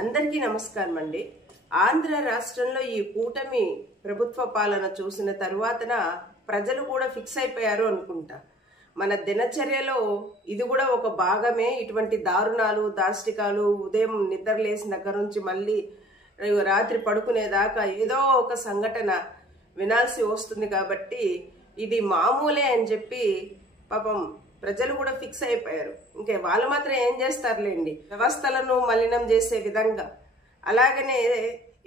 అందరికీ నమస్కారం అండి. ఆంధ్ర రాష్ట్రంలో ఈ కూటమి ప్రభుత్వ పాలన చూసిన తరువాతన ప్రజలు కూడా ఫిక్స్ అయిపోయారు అనుకుంటా. మన దినచర్యలో ఇది కూడా ఒక భాగమే. ఇటువంటి దారుణాలు, దాష్టికాలు ఉదయం నిద్ర లేసిన దగ్గర నుంచి మళ్ళీ రాత్రి పడుకునేదాకా ఏదో ఒక సంఘటన వినాల్సి వస్తుంది. కాబట్టి ఇది మామూలే అని చెప్పి పాపం ప్రజలు కూడా ఫిక్స్ అయిపోయారు. ఇంకే వాళ్ళు మాత్రం ఏం చేస్తారులేండి, వ్యవస్థలను మలినం చేసే విధంగా, అలాగనే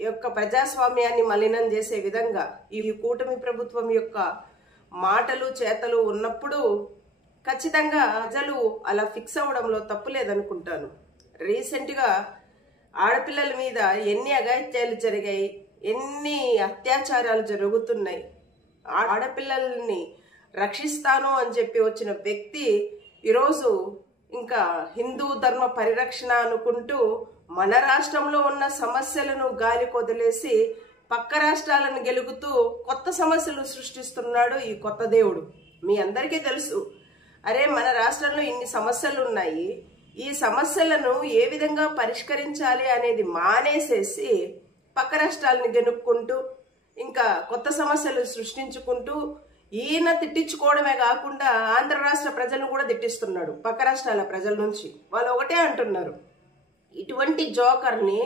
ఈ యొక్క ప్రజాస్వామ్యాన్ని మలినం చేసే విధంగా ఈ కూటమి ప్రభుత్వం యొక్క మాటలు చేతలు ఉన్నప్పుడు ఖచ్చితంగా ప్రజలు అలా ఫిక్స్ అవ్వడంలో తప్పు లేదనుకుంటాను. రీసెంట్గా ఆడపిల్లల మీద ఎన్ని అఘాయిత్యాలు జరిగాయి, ఎన్ని అత్యాచారాలు జరుగుతున్నాయి. ఆడపిల్లల్ని రక్షిస్తాను అని చెప్పి వచ్చిన వ్యక్తి ఈరోజు ఇంకా హిందూ ధర్మ పరిరక్షణ అనుకుంటూ మన రాష్ట్రంలో ఉన్న సమస్యలను గాలి కొదిలేసి పక్క రాష్ట్రాలను గెలుగుతూ కొత్త సమస్యలు సృష్టిస్తున్నాడు ఈ కొత్త దేవుడు. మీ అందరికీ తెలుసు, అరే మన రాష్ట్రంలో ఇన్ని సమస్యలు ఉన్నాయి, ఈ సమస్యలను ఏ విధంగా పరిష్కరించాలి అనేది మానేసేసి పక్క రాష్ట్రాలను గెలుక్కుంటూ ఇంకా కొత్త సమస్యలు సృష్టించుకుంటూ ఈయన తిట్టించుకోవడమే కాకుండా ఆంధ్ర రాష్ట్ర ప్రజలను కూడా తిట్టిస్తున్నాడు. పక్క రాష్ట్రాల ప్రజల నుంచి వాళ్ళు ఒకటే అంటున్నారు, ఇటువంటి జోకర్ని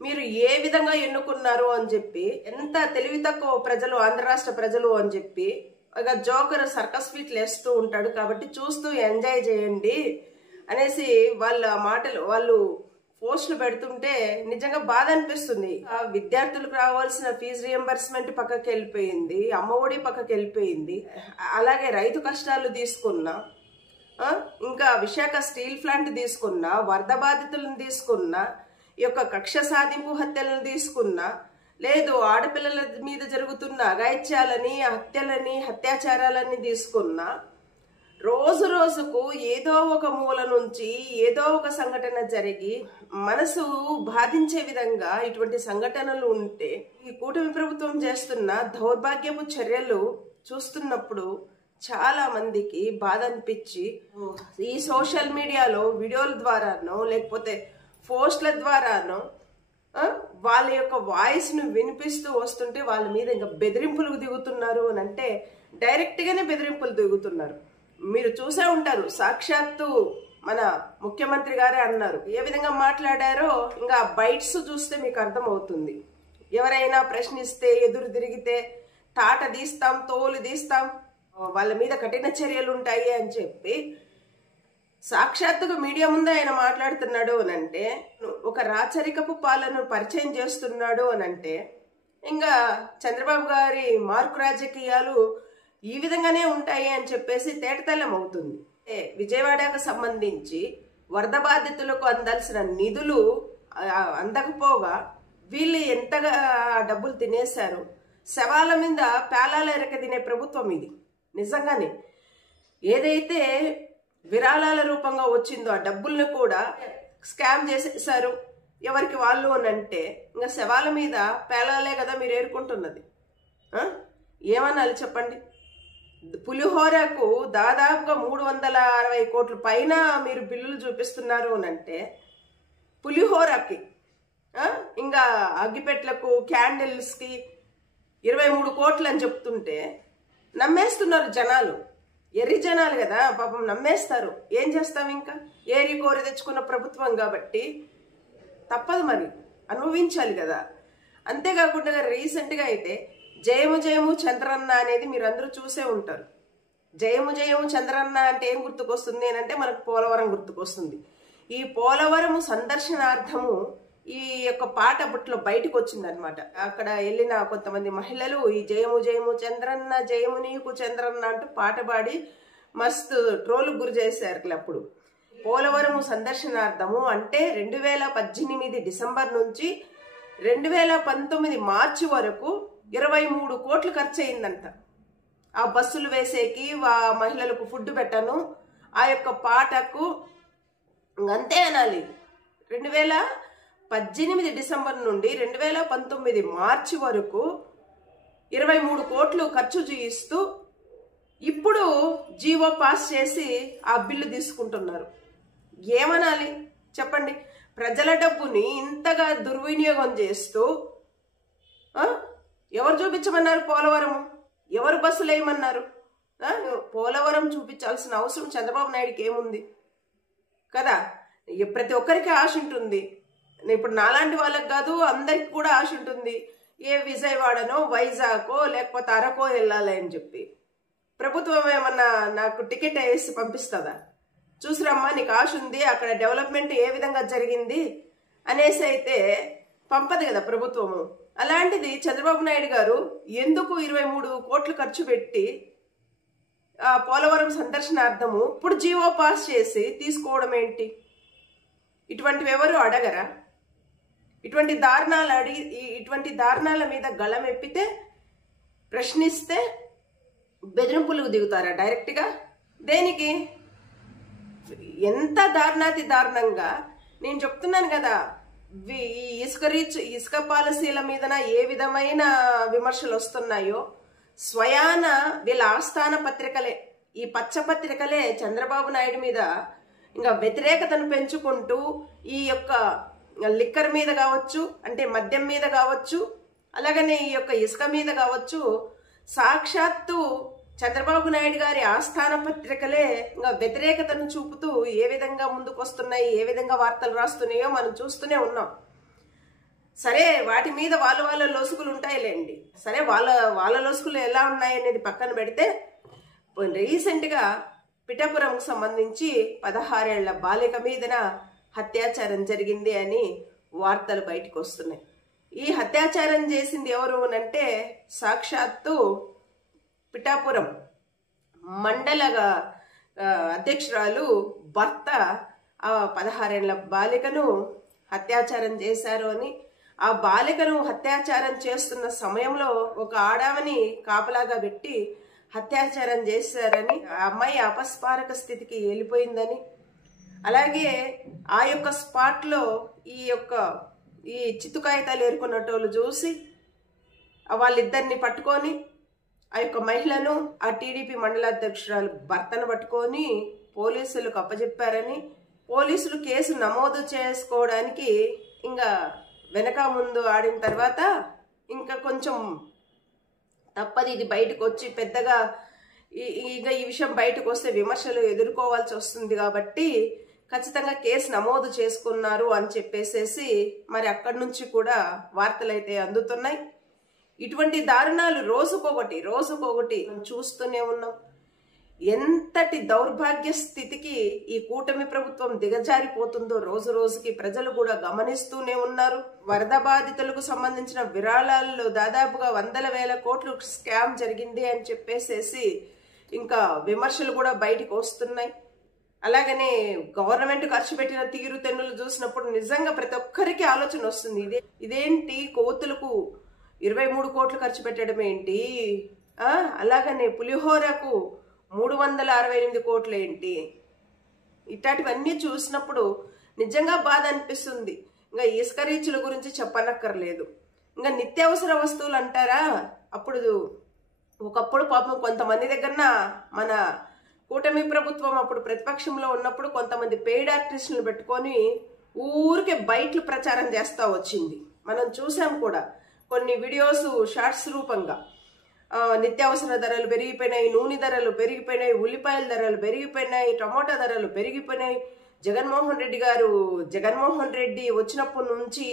మీరు ఏ విధంగా ఎన్నుకున్నారు అని చెప్పి, ఎంత తెలివి తక్కువ ప్రజలు ఆంధ్ర రాష్ట్ర ప్రజలు అని చెప్పి ఇక జోకర్ సర్కస్ ఫీట్లు వేస్తూ ఉంటాడు. కాబట్టి చూస్తూ ఎంజాయ్ చేయండి అనేసి వాళ్ళ మాటలు వాళ్ళు పోస్టులు పెడుతుంటే నిజంగా బాధ అనిపిస్తుంది. విద్యార్థులకు రావాల్సిన ఫీజు రియంబర్స్మెంట్ పక్కకి వెళ్ళిపోయింది, అమ్మఒడి పక్కకి వెళ్ళిపోయింది. అలాగే రైతు కష్టాలు తీసుకున్నా, ఇంకా విశాఖ స్టీల్ ప్లాంట్ తీసుకున్నా, వరద బాధితులను తీసుకున్నా, ఈ యొక్క కక్ష సాధింపు హత్యలను తీసుకున్నా, లేదు ఆడపిల్లల మీద జరుగుతున్న అఘాయిత్యాలని, హత్యలని, అత్యాచారాలని తీసుకున్నా, రోజు రోజుకు ఏదో ఒక మూల నుంచి ఏదో ఒక సంఘటన జరిగి మనసు బాధించే విధంగా ఇటువంటి సంఘటనలు ఉంటే ఈ కూటమి ప్రభుత్వం చేస్తున్న దౌర్భాగ్యపు చర్యలు చూస్తున్నప్పుడు చాలా మందికి బాధ అనిపించి ఈ సోషల్ మీడియాలో వీడియోల ద్వారానో లేకపోతే పోస్ట్ల ద్వారానో వాళ్ళ యొక్క వాయిస్ను వినిపిస్తూ వస్తుంటే వాళ్ళ మీద ఇంకా బెదిరింపులకు దిగుతున్నారు అని అంటే డైరెక్ట్గానే బెదిరింపులు దిగుతున్నారు. మీరు చూసే ఉంటారు, సాక్షాత్తు మన ముఖ్యమంత్రి గారే అన్నారు. ఏ విధంగా మాట్లాడారో ఇంకా బైట్స్ చూస్తే మీకు అర్థమవుతుంది. ఎవరైనా ప్రశ్నిస్తే ఎదురు తిరిగితే తాట తీస్తాం, తోలు తీస్తాం, వాళ్ళ మీద కఠిన చర్యలు ఉంటాయి అని చెప్పి సాక్షాత్తుగా మీడియా ముందే ఆయన మాట్లాడుతున్నాడు అని అంటే, ఒక రాచరికపు పాలనను పరిచయం చేస్తున్నాడు అని అంటే, ఇంకా చంద్రబాబు గారి మార్కు రాజకీయాలు ఈ విధంగానే ఉంటాయి అని చెప్పేసి తేటతెల్లం అవుతుంది. విజయవాడకు సంబంధించి వరద బాధితులకు అందాల్సిన నిధులు అందకపోగా వీళ్ళు ఎంతగా డబ్బులు తినేశారు. శవాల మీద పేలాల ఎరక తినే ప్రభుత్వం ఇది. నిజంగానే ఏదైతే విరాళాల రూపంగా వచ్చిందో ఆ డబ్బుల్ని కూడా స్కామ్ చేసేసారు ఎవరికి వాళ్ళు అని అంటే, ఇంకా శవాల మీద పేలాలే కదా మీరు ఏరుకుంటున్నది. ఏమనాలి చెప్పండి? పులిహోరకు దాదాపుగా 360 కోట్ల పైన మీరు బిల్లులు చూపిస్తున్నారు అని అంటే, పులిహోరకి ఇంకా అగ్గిపెట్లకు, క్యాండిల్స్కి 23 కోట్లు అని చెప్తుంటే నమ్మేస్తున్నారు జనాలు. ఎర్రి జనాలు కదా పాపం, నమ్మేస్తారు. ఏం చేస్తాం, ఇంకా ఏరి కోరి తెచ్చుకున్న ప్రభుత్వం కాబట్టి తప్పదు, మరి అనుభవించాలి కదా. అంతేకాకుండా రీసెంట్గా అయితే జయము జయము చంద్రన్న అనేది మీరు అందరూ చూసే ఉంటారు. జయము జయము చంద్రన్న అంటే ఏం గుర్తుకొస్తుంది అని అంటే మనకు పోలవరం గుర్తుకొస్తుంది. ఈ పోలవరము సందర్శనార్థము ఈ యొక్క పాట బుట్లో బయటకు వచ్చిందనమాట. అక్కడ వెళ్ళిన కొంతమంది మహిళలు ఈ జయము జయము చంద్రన్న, జయము నీకు చంద్రన్న అంటూ పాట పాడి మస్తు ట్రోలు గురి చేశారు. అప్పుడు పోలవరము సందర్శనార్థము అంటే 2018 డిసెంబర్ నుంచి 2019 మార్చి వరకు 23 కోట్లు ఖర్చు అయిందంట. ఆ బస్సులు వేసేకి, మహిళలకు ఫుడ్ పెట్టను, ఆ యొక్క పాటకు అంతే అనాలి. 2018 డిసెంబర్ నుండి 2019 మార్చి వరకు 23 కోట్లు ఖర్చు చేయిస్తూ ఇప్పుడు జీవో పాస్ చేసి ఆ బిల్లు తీసుకుంటున్నారు. ఏమనాలి చెప్పండి? ప్రజల డబ్బుని ఇంతగా దుర్వినియోగం చేస్తూ ఎవరు చూపించమన్నారు? పోలవరం ఎవరు బస్సులు వేయమన్నారు? పోలవరం చూపించాల్సిన అవసరం చంద్రబాబు నాయుడుకి ఏముంది కదా? ప్రతి ఒక్కరికి ఆశ ఉంటుంది. ఇప్పుడు నాలాంటి వాళ్ళకి కాదు, అందరికి కూడా ఆశ ఉంటుంది. ఏ విజయవాడనో వైజాగో లేకపోతే అరకో వెళ్ళాలి అని చెప్పి. ప్రభుత్వం ఏమన్నా నాకు టికెట్ వేసి పంపిస్తుందా? చూసిరమ్మా, నీకు ఆశ ఉంది, అక్కడ డెవలప్మెంట్ ఏ విధంగా జరిగింది అనేసి అయితే పంపదు కదా ప్రభుత్వము. అలాంటిది చంద్రబాబు నాయుడు గారు ఎందుకు 23 కోట్లు ఖర్చు పెట్టి పోలవరం సందర్శనార్థము ఇప్పుడు జీవో పాస్ చేసి తీసుకోవడం ఏంటి? ఇటువంటివి ఎవరు అడగరా? ఇటువంటి దారుణాల మీద గళం ఎప్పితే, ప్రశ్నిస్తే బెదిరింపులకు దిగుతారా డైరెక్ట్గా? దేనికి? ఎంత దారుణంగా నేను చెప్తున్నాను కదా. ఈ ఇసుక పాలసీల మీదన ఏ విధమైన విమర్శలు వస్తున్నాయో స్వయాన వీళ్ళ ఆస్థాన పత్రికలే, ఈ పచ్చ పత్రికలే చంద్రబాబు నాయుడు మీద ఇంకా వ్యతిరేకతను పెంచుకుంటూ ఈ యొక్క లిక్కర్ మీద కావచ్చు, అంటే మద్యం మీద కావచ్చు, అలాగనే ఈ యొక్క ఇసుక మీద కావచ్చు, సాక్షాత్తు చంద్రబాబు నాయుడు గారి ఆస్థాన పత్రికలే ఇంకా వ్యతిరేకతను చూపుతూ ఏ విధంగా ముందుకు వస్తున్నాయి, ఏ విధంగా వార్తలు రాస్తున్నాయో మనం చూస్తూనే ఉన్నాం. సరే, వాటి మీద వాళ్ళ లొసుగులు ఉంటాయిలేండి. సరే, వాళ్ళ లొసుగులు ఎలా ఉన్నాయి అనేది పక్కన పెడితే, రీసెంట్గా పిఠాపురంకు సంబంధించి 16 ఏళ్ల బాలిక మీదన అత్యాచారం జరిగింది అని వార్తలు బయటకు వస్తున్నాయి. ఈ అత్యాచారం చేసింది ఎవరు అంటే సాక్షాత్తు పిఠాపురం మండల అధ్యక్షురాలు భర్త ఆ 16 ఏళ్ల బాలికను అత్యాచారం చేశారు అని, ఆ బాలికను అత్యాచారం చేస్తున్న సమయంలో ఒక ఆడామని కాపలాగా పెట్టి అత్యాచారం చేశారని, ఆ అమ్మాయి అపస్మారక స్థితికి వెళ్ళిపోయిందని, అలాగే ఆ యొక్క స్పాట్లో ఈ చిత్తు కాగితాలు ఏరుకున్నటోళ్ళు చూసి వాళ్ళిద్దరిని పట్టుకొని ఆ యొక్క మహిళను, ఆ టీడీపీ మండలాధ్యక్షురాలు భర్తను పట్టుకొని పోలీసులకు అప్పచెప్పారని, పోలీసులు కేసు నమోదు చేసుకోవడానికి ఇంకా వెనక ముందు ఆడిన తర్వాత ఇంకా కొంచెం తప్పది, ఇది బయటకు వచ్చి పెద్దగా ఇక ఈ విషయం బయటకు వస్తే విమర్శలు ఎదుర్కోవాల్సి వస్తుంది కాబట్టి ఖచ్చితంగా కేసు నమోదు చేసుకున్నారు అని చెప్పేసేసి మరి అక్కడి నుంచి కూడా వార్తలైతే అందుతున్నాయి. ఇటువంటి దారుణాలు రోజుకొకటి చూస్తూనే ఉన్నాం. ఎంతటి దౌర్భాగ్య స్థితికి ఈ కూటమి ప్రభుత్వం దిగజారిపోతుందో రోజుకి ప్రజలు కూడా గమనిస్తూనే ఉన్నారు. వరద బాధితులకు సంబంధించిన విరాళాల్లో దాదాపుగా 100,000 కోట్లు స్కామ్ జరిగింది అని చెప్పేసేసి ఇంకా విమర్శలు కూడా బయటకు వస్తున్నాయి. అలాగనే గవర్నమెంట్ ఖర్చు పెట్టిన తీరు తెన్నులు చూసినప్పుడు నిజంగా ప్రతి ఒక్కరికి ఆలోచన వస్తుంది, ఇదేంటి కోతులకు 23 కోట్లు ఖర్చు పెట్టడం ఏంటి, అలాగనే పులిహోరకు 368 కోట్లు ఏంటి, ఇట్లాంటివన్నీ చూసినప్పుడు నిజంగా బాధ అనిపిస్తుంది. ఇంకా ఇసుక రీచుల గురించి చెప్పనక్కర్లేదు. ఇంకా నిత్యావసర వస్తువులు అంటారా, ఒకప్పుడు పాపం కొంతమంది దగ్గర మన కూటమి ప్రభుత్వం అప్పుడు ప్రతిపక్షంలో ఉన్నప్పుడు కొంతమంది పెయిడ్ ఆర్టిస్టులను పెట్టుకొని ఊరికే బయటలు ప్రచారం చేస్తూ వచ్చింది. మనం చూసాం కూడా కొన్ని వీడియోస్ షార్ట్స్ రూపంగా. నిత్యావసర ధరలు పెరిగిపోయినాయి, నూనె ధరలు పెరిగిపోయినాయి, ఉల్లిపాయల ధరలు పెరిగిపోయినాయి, టమోటా ధరలు పెరిగిపోయినాయి, జగన్మోహన్ రెడ్డి వచ్చినప్పటి నుంచి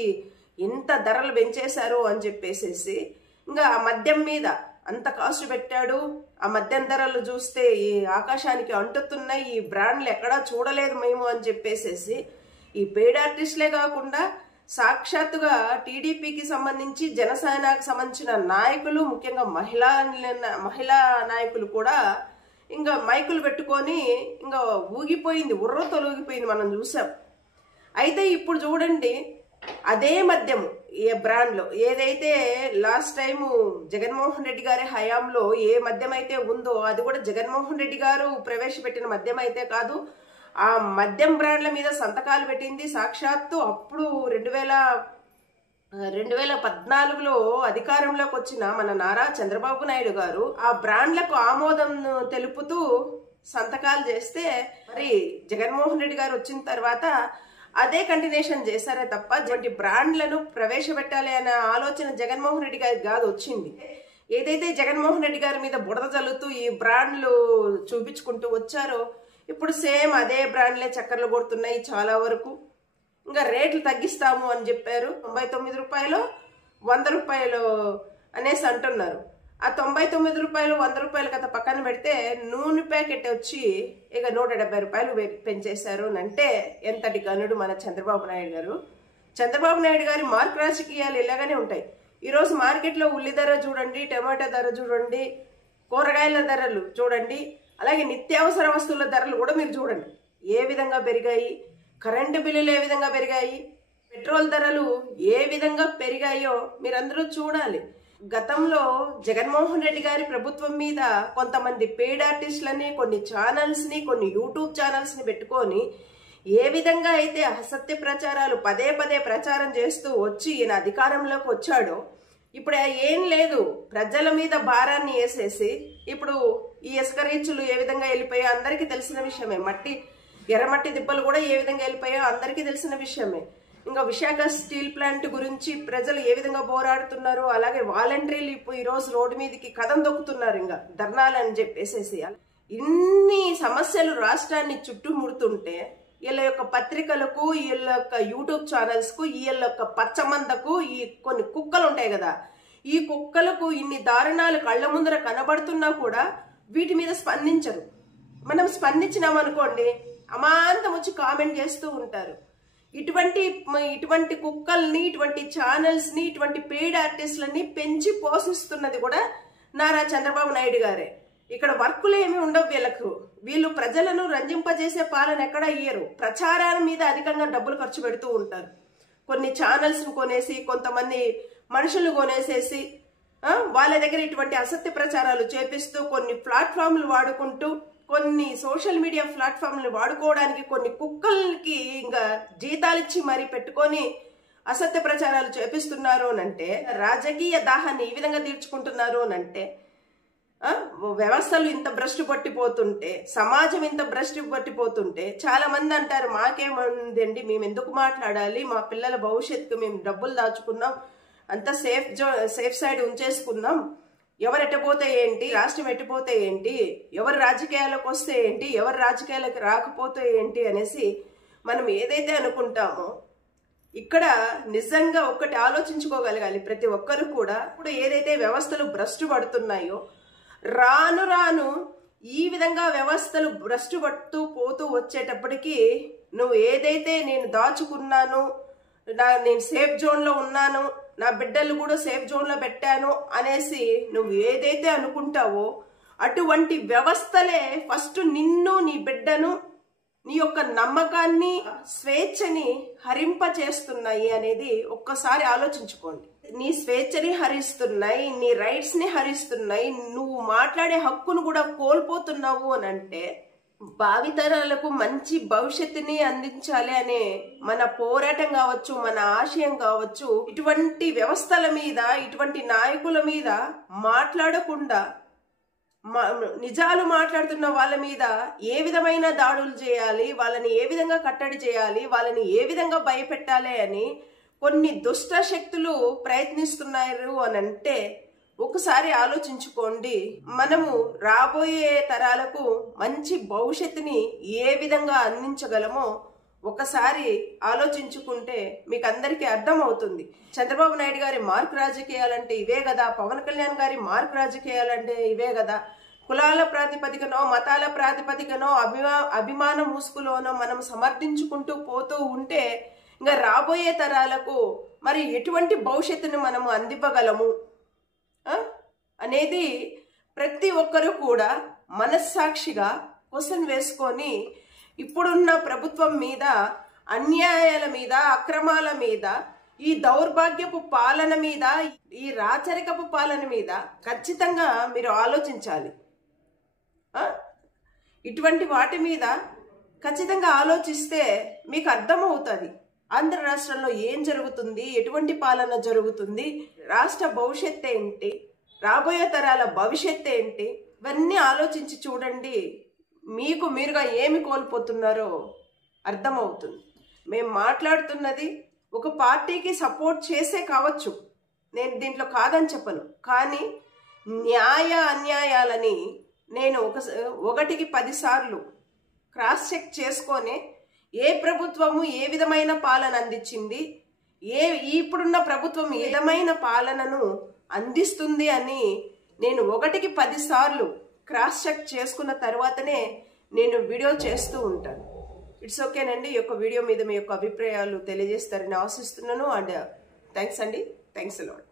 ఇంత ధరలు పెంచేశారు అని చెప్పేసేసి ఇంకా ఆ మద్యం మీద అంత కాస్ట్ పెట్టాడు. ఆ మద్యం ధరలు చూస్తే ఈ ఆకాశానికి అంటుతున్నాయి, ఈ బ్రాండ్లు ఎక్కడా చూడలేదు మేము అని చెప్పేసేసి ఈ పెయిడ్ ఆర్టిస్టులే కాకుండా సాక్షాత్తుగా టీడీపీకి సంబంధించి జనసేనకు సంబంధించిన నాయకులు, ముఖ్యంగా మహిళా నాయకులు కూడా ఇంకా మైకులు పెట్టుకొని ఇంకా ఊగిపోయింది, ఉర్రతో ఊగిపోయింది మనం చూసాం. అయితే ఇప్పుడు చూడండి, అదే మద్యం ఏ బ్రాండ్లో ఏదైతే లాస్ట్ టైము జగన్మోహన్ రెడ్డి గారి హయాంలో ఏ మద్యం అయితే ఉందో అది కూడా జగన్మోహన్ రెడ్డి గారు ప్రవేశపెట్టిన మద్యం అయితే కాదు. ఆ మద్యం బ్రాండ్ల మీద సంతకాలు పెట్టింది సాక్షాత్తు అప్పుడు 2014లో అధికారంలోకి వచ్చిన మన నారా చంద్రబాబు నాయుడు గారు ఆ బ్రాండ్లకు ఆమోదం తెలుపుతూ సంతకాలు చేస్తే, మరి జగన్మోహన్ రెడ్డి గారు వచ్చిన తర్వాత అదే కంటిన్యూషన్ చేశారే తప్ప ఇటువంటి బ్రాండ్లను ప్రవేశపెట్టాలి అనే ఆలోచన జగన్మోహన్ రెడ్డి గారికి కాదు వచ్చింది. ఏదైతే జగన్మోహన్ రెడ్డి గారి మీద బుడద జల్లుతూ ఈ బ్రాండ్లు చూపించుకుంటూ వచ్చారో ఇప్పుడు సేమ్ అదే బ్రాండ్లే చక్కర్లు కొడుతున్నాయి చాలా వరకు. ఇంకా రేట్లు తగ్గిస్తాము అని చెప్పారు. 99 రూపాయలు 100 రూపాయలు అనేసి అంటున్నారు. ఆ 99 రూపాయలు 100 రూపాయలు కథ పక్కన పెడితే నూనె ప్యాకెట్ వచ్చి ఇక 170 రూపాయలు పెంచేశారు అంటే ఎంతటి గనుడు మన చంద్రబాబు నాయుడు గారు. చంద్రబాబు నాయుడు గారి మార్క్ రాజకీయాలు ఇలాగానే ఉంటాయి. ఈరోజు మార్కెట్లో ఉల్లి ధర చూడండి, టమాటా ధర చూడండి, కూరగాయల ధరలు చూడండి, అలాగే నిత్యావసర వస్తువుల ధరలు కూడా మీరు చూడండి ఏ విధంగా పెరిగాయి. కరెంటు బిల్లులు ఏ విధంగా పెరిగాయి, పెట్రోల్ ధరలు ఏ విధంగా పెరిగాయో మీరందరూ చూడాలి. గతంలో జగన్మోహన్ రెడ్డి గారి ప్రభుత్వం మీద కొంతమంది పెయిడ్ ఆర్టిస్టులని, కొన్ని ఛానల్స్ని, కొన్ని యూట్యూబ్ ఛానల్స్ని పెట్టుకొని ఏ విధంగా అయితే అసత్య ప్రచారాలు పదే పదే ప్రచారం చేస్తూ వచ్చి ఈయన అధికారంలోకి వచ్చాడో ఇప్పుడు ఏం లేదు, ప్రజల మీద భారాన్ని వేసేసి ఇప్పుడు ఈ ఇసుక రీచులు ఏ విధంగా వెళ్ళిపోయా అందరికీ తెలిసిన విషయమే. ఎర్రమట్టి దిబ్బలు కూడా ఏ విధంగా వెళ్ళిపోయా అందరికీ తెలిసిన విషయమే. ఇంకా విశాఖ స్టీల్ ప్లాంట్ గురించి ప్రజలు ఏ విధంగా పోరాడుతున్నారు, అలాగే వాలంటీర్లు ఈరోజు రోడ్డు మీదకి కదం దొక్కుతున్నారు ఇంకా ధర్నాలని చెప్పేసేసి. ఇన్ని సమస్యలు రాష్ట్రాన్ని చుట్టుముడుతుంటే వీళ్ళ యొక్క పత్రికలకు, వీళ్ళ యొక్క యూట్యూబ్ ఛానల్స్కు, వీళ్ళ యొక్క పచ్చమందకు ఈ కొన్ని కుక్కలు ఉంటాయి కదా, ఈ కుక్కలకు ఇన్ని దారుణాలు కళ్ళ ముందర కనబడుతున్నా కూడా వీటి మీద స్పందించరు. మనం స్పందించినామనుకోండి అమాంతం వచ్చి కామెంట్ చేస్తూ ఉంటారు. ఇటువంటి కుక్కల్ని, ఇటువంటి ఛానల్స్ని, ఇటువంటి పెయిడ్ ఆర్టిస్టులని పెంచి పోషిస్తున్నది కూడా నారా చంద్రబాబు నాయుడు గారే. ఇక్కడ వర్కులు ఏమి ఉండవు వీళ్ళకు. వీళ్ళు ప్రజలను రంజింపజేసే పాలన ఎక్కడ ఇయ్యరు. ప్రచారాల మీద అధికంగా డబ్బులు ఖర్చు పెడుతూ ఉంటారు. కొన్ని ఛానల్స్ను కొనేసి, కొంతమంది మనుషులు కొనేసేసి వాళ్ళ దగ్గర ఇటువంటి అసత్య ప్రచారాలు చేపిస్తూ, కొన్ని ప్లాట్ఫామ్లు వాడుకుంటూ, కొన్ని సోషల్ మీడియా ప్లాట్ఫామ్లు వాడుకోవడానికి కొన్ని కుక్కలకి ఇంకా జీతాలిచ్చి మరీ పెట్టుకొని అసత్య ప్రచారాలు చేపిస్తున్నారు అనంటే, రాజకీయ దాహాన్ని ఈ విధంగా తీర్చుకుంటున్నారు అనంటే, వ్యవస్థలు ఇంత భ్రష్టు పట్టిపోతుంటే, సమాజం ఇంత భ్రష్టు పట్టిపోతుంటే చాలా మంది అంటారు మాకేమందండి, మేము ఎందుకు మాట్లాడాలి, మా పిల్లల భవిష్యత్తుకు మేము డబ్బులు దాచుకున్నాం, అంతా సేఫ్ సైడ్ ఉంచేసుకుందాం, ఎవరు ఎట్టపోతే ఏంటి, రాష్ట్రం ఎట్టిపోతే ఏంటి, ఎవరు రాజకీయాలకు వస్తే ఏంటి, ఎవరు రాజకీయాలకు రాకపోతే ఏంటి అనేసి మనం ఏదైతే అనుకుంటామో ఇక్కడ నిజంగా ఒక్కటి ఆలోచించుకోగలగాలి ప్రతి ఒక్కరు కూడా. ఇప్పుడు ఏదైతే వ్యవస్థలు భ్రష్టు పడుతున్నాయో రాను రాను ఈ విధంగా వ్యవస్థలు భ్రష్టు పడుతూ పోతూ వచ్చేటప్పటికి నువ్వు ఏదైతే నేను దాచుకున్నాను, నేను సేఫ్ జోన్లో ఉన్నాను, నా బిడ్డలు కూడా సేఫ్ జోన్లో పెట్టాను అనేసి నువ్వు ఏదైతే అనుకుంటావో అటువంటి వ్యవస్థలే ఫస్ట్ నిన్ను, నీ బిడ్డను, నీ యొక్క నమ్మకాన్ని, స్వేచ్ఛని హరింపచేస్తున్నాయి అనేది ఒక్కసారి ఆలోచించుకోండి. నీ స్వేచ్ఛని హరిస్తున్నాయి, నీ రైట్స్ ని హరిస్తున్నాయి, నువ్వు మాట్లాడే హక్కును కూడా కోల్పోతున్నావు అని అంటే భావితరాలకు మంచి భవిష్యత్తుని అందించాలి అనే మన పోరాటం కావచ్చు, మన ఆశయం కావచ్చు, ఇటువంటి వ్యవస్థల మీద, ఇటువంటి నాయకుల మీద మాట్లాడకుండా నిజాలు మాట్లాడుతున్న వాళ్ళ మీద ఏ విధమైన దాడులు చేయాలి, వాళ్ళని ఏ విధంగా కట్టడి చేయాలి, వాళ్ళని ఏ విధంగా భయపెట్టాలి అని కొన్ని దుష్ట శక్తులు ప్రయత్నిస్తున్నారు అని అంటే ఒకసారి ఆలోచించుకోండి. మనము రాబోయే తరాలకు మంచి భవిష్యత్తుని ఏ విధంగా అందించగలమో ఒకసారి ఆలోచించుకుంటే మీకు అందరికీ అర్థమవుతుంది. చంద్రబాబు నాయుడు గారి మార్క్ రాజకీయాలంటే ఇవే కదా, పవన్ కళ్యాణ్ గారి మార్క్ రాజకీయాలంటే ఇవే కదా. కులాల ప్రాతిపదికనో, మతాల ప్రాతిపదికనో, అభిమాన ముసుగులోనో మనం సమర్థించుకుంటూ పోతూ ఉంటే ఇంకా రాబోయే తరాలకు మరి ఎటువంటి భవిష్యత్తుని మనము అందివ్వగలము అనేది ప్రతి ఒక్కరూ కూడా మనస్సాక్షిగా క్వశ్చన్ వేసుకొని ఇప్పుడున్న ప్రభుత్వం మీద, అన్యాయాల మీద, అక్రమాల మీద, ఈ దౌర్భాగ్యపు పాలన మీద, ఈ రాచరికపు పాలన మీద ఖచ్చితంగా మీరు ఆలోచించాలి. ఇటువంటి వాటి మీద ఖచ్చితంగా ఆలోచిస్తే మీకు అర్థమవుతుంది ఆంధ్ర రాష్ట్రంలో ఏం జరుగుతుంది, ఎటువంటి పాలన జరుగుతుంది, రాష్ట్ర భవిష్యత్తు ఏంటి, రాబోయే తరాల భవిష్యత్తు ఏంటి, ఇవన్నీ ఆలోచించి చూడండి. మీకు మీరుగా ఏమి కోల్పోతున్నారో అర్థమవుతుంది. మేము మాట్లాడుతున్నది ఒక పార్టీకి సపోర్ట్ చేసే కావచ్చు, నేను దీంట్లో కాదని చెప్పను. కానీ న్యాయ అన్యాయాలని నేను ఒకటికి 10 సార్లు క్రాస్ చెక్ చేసుకొని ఏ ప్రభుత్వము ఏ విధమైన పాలన అందించింది, ఇప్పుడున్న ప్రభుత్వం ఏ విధమైన పాలనను అందిస్తుంది అని నేను ఒకటికి 10 సార్లు క్రాస్ చెక్ చేసుకున్న తర్వాతనే నేను వీడియో చేస్తూ ఉంటాను. ఇట్స్ ఓకేనండి. ఈ యొక్క వీడియో మీద మీ యొక్క అభిప్రాయాలు తెలియజేస్తారని ఆశిస్తున్నాను. అండ్ థ్యాంక్స్ అండి. Thanks a lot.